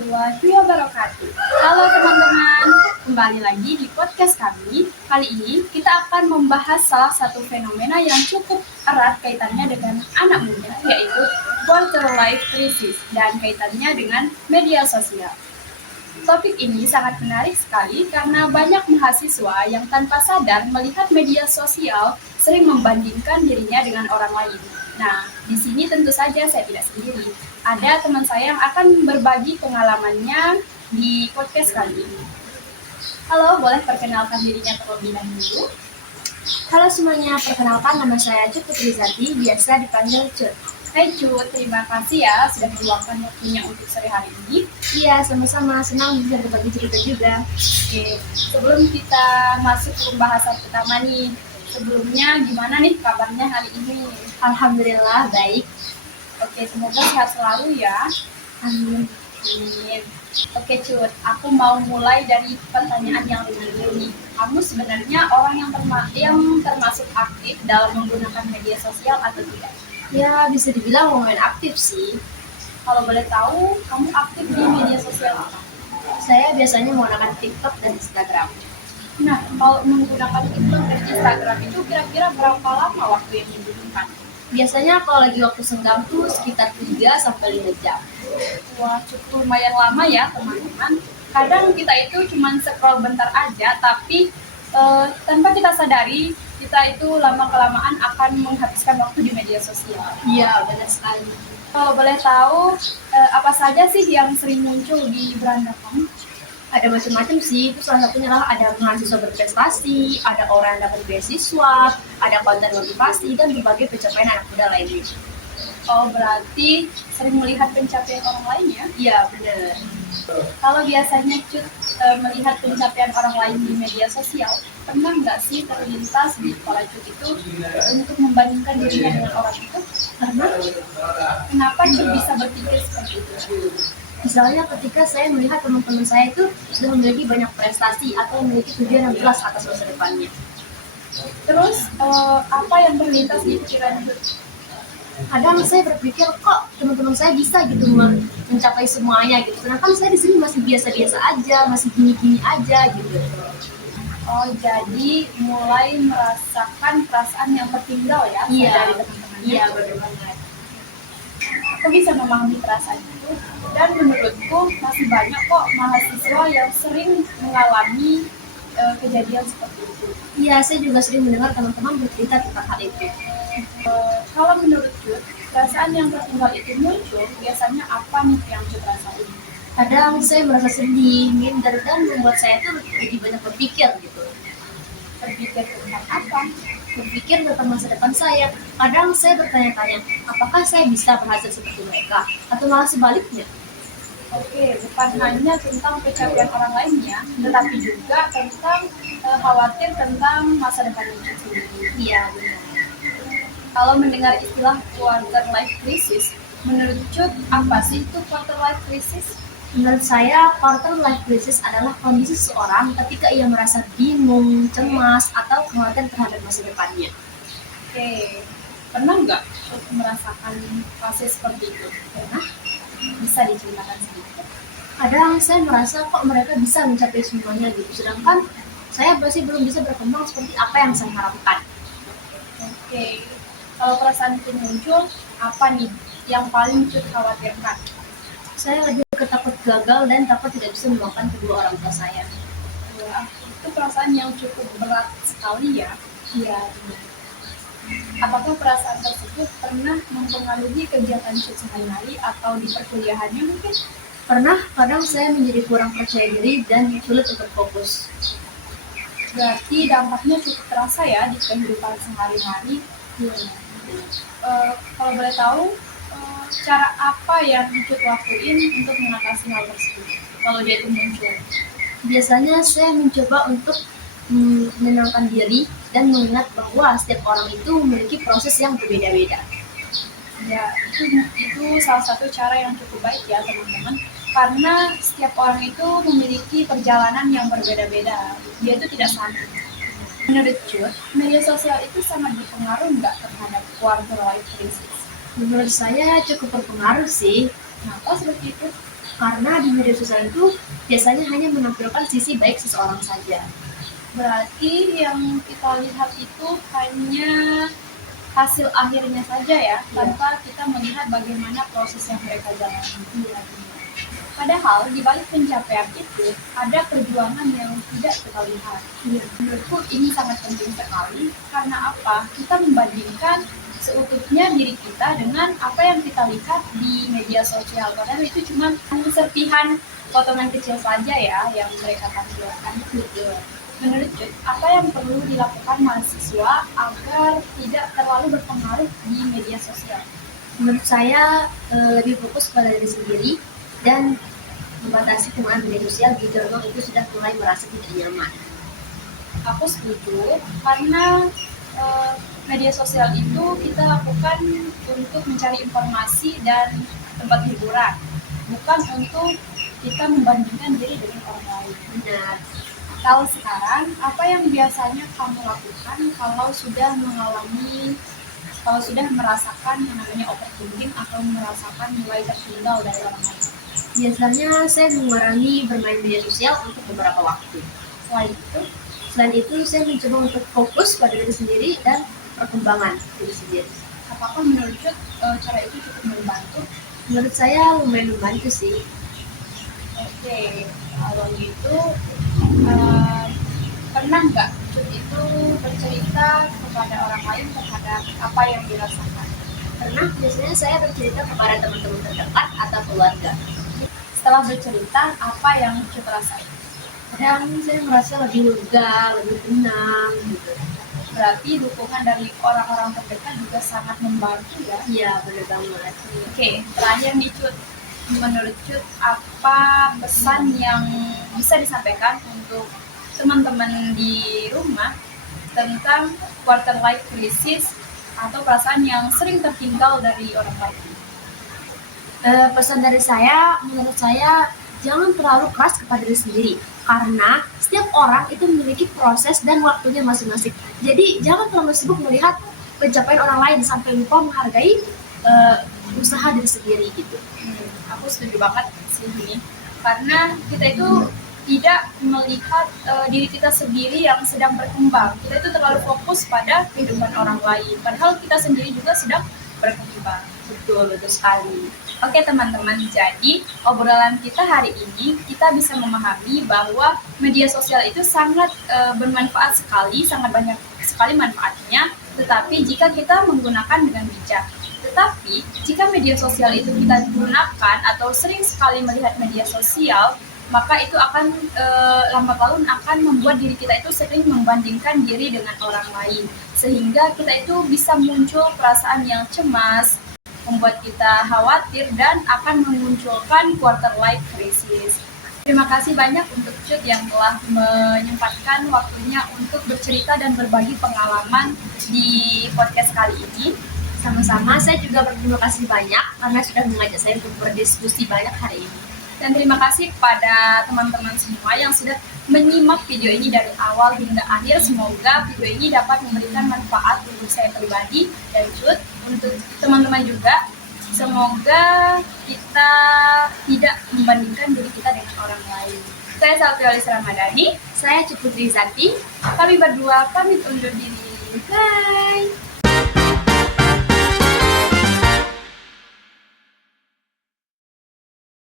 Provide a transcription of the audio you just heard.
warahmatullahi wabarakatuh. Halo teman-teman, kembali lagi di podcast kami. Kali ini kita akan membahas salah satu fenomena yang cukup erat kaitannya dengan anak muda, yaitu quarter life crisis dan kaitannya dengan media sosial. Topik ini sangat menarik sekali karena banyak mahasiswa yang tanpa sadar melihat media sosial sering membandingkan dirinya dengan orang lain. Nah, di sini tentu saja saya tidak sendiri. Ada teman saya yang akan berbagi pengalamannya di podcast kali ini. Halo, boleh perkenalkan dirinya terlebih dahulu? Halo semuanya, perkenalkan nama saya Cut Putrizati, biasa dipanggil Cut. Hai Cut, terima kasih ya sudah meluangkan waktunya untuk sore hari ini. Iya, sama-sama, senang bisa berbagi cerita juga. Oke, sebelum kita masuk ke pembahasan pertama nih, sebelumnya gimana nih kabarnya hari ini? Alhamdulillah, baik. Oke, semoga sehat selalu ya. Amin. Amin. Oke Cut, aku mau mulai dari pertanyaan yang dulu nih. Kamu sebenarnya orang yang termasuk aktif dalam menggunakan media sosial atau tidak? Ya, bisa dibilang lumayan aktif sih. Kalau boleh tahu, kamu aktif di media sosial apa? Saya biasanya menggunakan TikTok dan Instagram. Nah, kalau menggunakan TikTok dan Instagram itu kira-kira berapa lama waktu yang dibutuhkan? Biasanya kalau lagi waktu senggang tuh sekitar 3-5 jam. Wah, cukup lumayan lama ya teman-teman. Kadang kita itu cuma scroll bentar aja, tapi tanpa kita sadari, kita itu lama-kelamaan akan menghabiskan waktu di media sosial. Iya, benar sekali. Kalau boleh tahu, apa saja sih yang sering muncul di beranda kamu? Ada macam-macam sih, itu salah satunya lah ada mahasiswa berprestasi, ada orang yang dapat beasiswa, ada konten motivasi, dan berbagai pencapaian anak muda lainnya. Oh, berarti sering melihat pencapaian orang lain ya? Iya, benar. Kalau biasanya Cut melihat pencapaian orang lain di media sosial, pernah nggak sih terlintas di kepala Cut itu untuk membandingkan dirinya dengan orang itu? Karena Kenapa Cut bisa berpikir seperti itu? misalnya ketika saya melihat teman-teman saya itu sudah memiliki banyak prestasi atau memiliki tujuan yang jelas atas masa depannya. Terus apa yang terlintas di pikiran Cut? Kadang saya berpikir kok teman-teman saya bisa gitu mencapai semuanya gitu. Sedangkan saya di sini masih biasa-biasa aja, masih gini-gini aja gitu. Oh, jadi mulai merasakan perasaan yang tertinggal ya dari teman-temannya. Iya, benar-benar. Aku bisa memahami perasaan itu, dan menurutku masih banyak kok mahasiswa yang sering mengalami kejadian seperti itu. Iya, saya juga sering mendengar teman-teman bercerita tentang hal itu. Kalau menurut Cut, perasaan yang tertinggal itu muncul, biasanya apa nih yang Cut rasain? Kadang saya merasa sedih, minder, dan membuat saya tuh jadi banyak berpikir gitu. Berpikir tentang apa? Berpikir tentang masa depan saya. Kadang saya bertanya-tanya, apakah saya bisa berhasil seperti mereka? Atau malah sebaliknya? Oke, bukan hanya tentang pencapaian orang lainnya, tetapi juga tentang khawatir tentang masa depan Cut sendiri. Iya, benar. Kalau mendengar istilah quarter life crisis, menurut Cut, apa sih itu quarter life crisis? Menurut saya, quarter life crisis adalah kondisi seseorang ketika ia merasa bingung, cemas, atau khawatir terhadap masa depannya. Oke, pernah nggak Cut merasakan fase seperti itu? Pernah? Bisa diceritakan sedikit? Kadang saya merasa kok mereka bisa mencapai semuanya gitu, sedangkan saya masih belum bisa berkembang seperti apa yang saya harapkan. Oke, kalau perasaan itu muncul, apa nih yang paling Cut khawatirkan? Saya lebih takut gagal dan takut tidak bisa memaafkan kedua orang tua saya. Wah, itu perasaan yang cukup berat sekali ya. Iya, Apakah perasaan tersebut pernah mempengaruhi kegiatan Cut sehari-hari atau di perkuliahannya mungkin? pernah kadang saya menjadi kurang percaya diri dan sulit untuk fokus. Berarti dampaknya cukup terasa ya di kehidupan sehari-hari. Kalau boleh tahu, cara apa yang Cut lakuin untuk mengatasi hal tersebut kalau dia itu muncul? Biasanya saya mencoba untuk menenangkan diri dan mengingat bahwa setiap orang itu memiliki proses yang berbeda-beda. Ya, itu salah satu cara yang cukup baik ya teman-teman, karena setiap orang itu memiliki perjalanan yang berbeda-beda. Dia itu tidak sama. Menurut Cut, media sosial itu sangat berpengaruh nggak terhadap quarter life crisis? Menurut saya cukup berpengaruh sih. Kenapa seperti itu? Karena di media sosial itu biasanya hanya menampilkan sisi baik seseorang saja. Berarti yang kita lihat itu hanya hasil akhirnya saja ya, tanpa kita melihat bagaimana proses yang mereka jalani. Padahal di balik pencapaian itu ada perjuangan yang tidak kita lihat. Menurutku ini sangat penting sekali karena apa? Kita membandingkan seutuhnya diri kita dengan apa yang kita lihat di media sosial. Padahal itu cuma serpihan potongan kecil saja ya yang mereka tampilkan. Menurut Jud, apa yang perlu dilakukan mahasiswa agar tidak terlalu berpengaruh di media sosial? Menurut saya lebih fokus pada diri sendiri dan membatasi penggunaan media sosial jika memang itu sudah mulai merasa tidak nyaman. Aku setuju karena media sosial itu kita lakukan untuk mencari informasi dan tempat hiburan, bukan untuk kita membandingkan diri dengan orang lain. Benar. Kalau sekarang, apa yang biasanya kamu lakukan kalau sudah merasakan yang namanya overthinking atau merasakan mulai tertinggal dari orang lain? Biasanya saya mengurangi bermain media sosial untuk beberapa waktu. Selain itu saya mencoba untuk fokus pada diri sendiri dan perkembangan diri sendiri. Apakah menurut Jud, cara itu cukup membantu? Menurut saya lumayan membantu sih. Oke, kalau gitu pernah nggak Jud itu bercerita kepada orang lain terhadap apa yang dirasakan? Pernah, biasanya saya bercerita kepada teman-teman terdekat atau keluarga. Setelah bercerita, apa yang Jud rasain? Kadang saya merasa lebih lega, lebih tenang gitu. Berarti dukungan dari orang-orang terdekat juga sangat membantu ya? Iya, benar banget. Oke, terakhir nih Cut, menurut Cut apa pesan yang bisa disampaikan untuk teman-teman di rumah tentang quarter life crisis atau perasaan yang sering tertinggal dari orang lain? Pesan dari saya, menurut saya jangan terlalu keras kepada diri sendiri karena setiap orang itu memiliki proses dan waktunya masing-masing. Jadi jangan terlalu sibuk melihat pencapaian orang lain sampai lupa menghargai usaha diri sendiri gitu. Aku setuju banget sih ini karena kita itu tidak melihat diri kita sendiri yang sedang berkembang. Kita itu terlalu fokus pada kehidupan orang lain padahal kita sendiri juga sedang berkembang. Betul sekali. Oke teman-teman, jadi obrolan kita hari ini kita bisa memahami bahwa media sosial itu sangat bermanfaat sekali, sangat banyak sekali manfaatnya, tetapi jika kita menggunakan dengan bijak. Tetapi jika media sosial itu kita gunakan atau sering sekali melihat media sosial, maka itu akan lambat laun akan membuat diri kita itu sering membandingkan diri dengan orang lain, sehingga kita itu bisa muncul perasaan yang cemas, membuat kita khawatir dan akan memunculkan quarter life crisis. Terima kasih banyak untuk Cut yang telah menyempatkan waktunya untuk bercerita dan berbagi pengalaman di podcast kali ini. Sama-sama, saya juga berterima kasih banyak karena sudah mengajak saya untuk berdiskusi banyak hari ini. Dan terima kasih kepada teman-teman semua yang sudah menyimak video ini dari awal hingga akhir. Semoga video ini dapat memberikan manfaat untuk saya pribadi dan Cut, untuk teman-teman juga. Semoga kita tidak membandingkan diri kita dengan orang lain. Saya Saltialis Ramadhani. Saya Ciputri Zanti. Kami berdua pamit undur diri. Bye!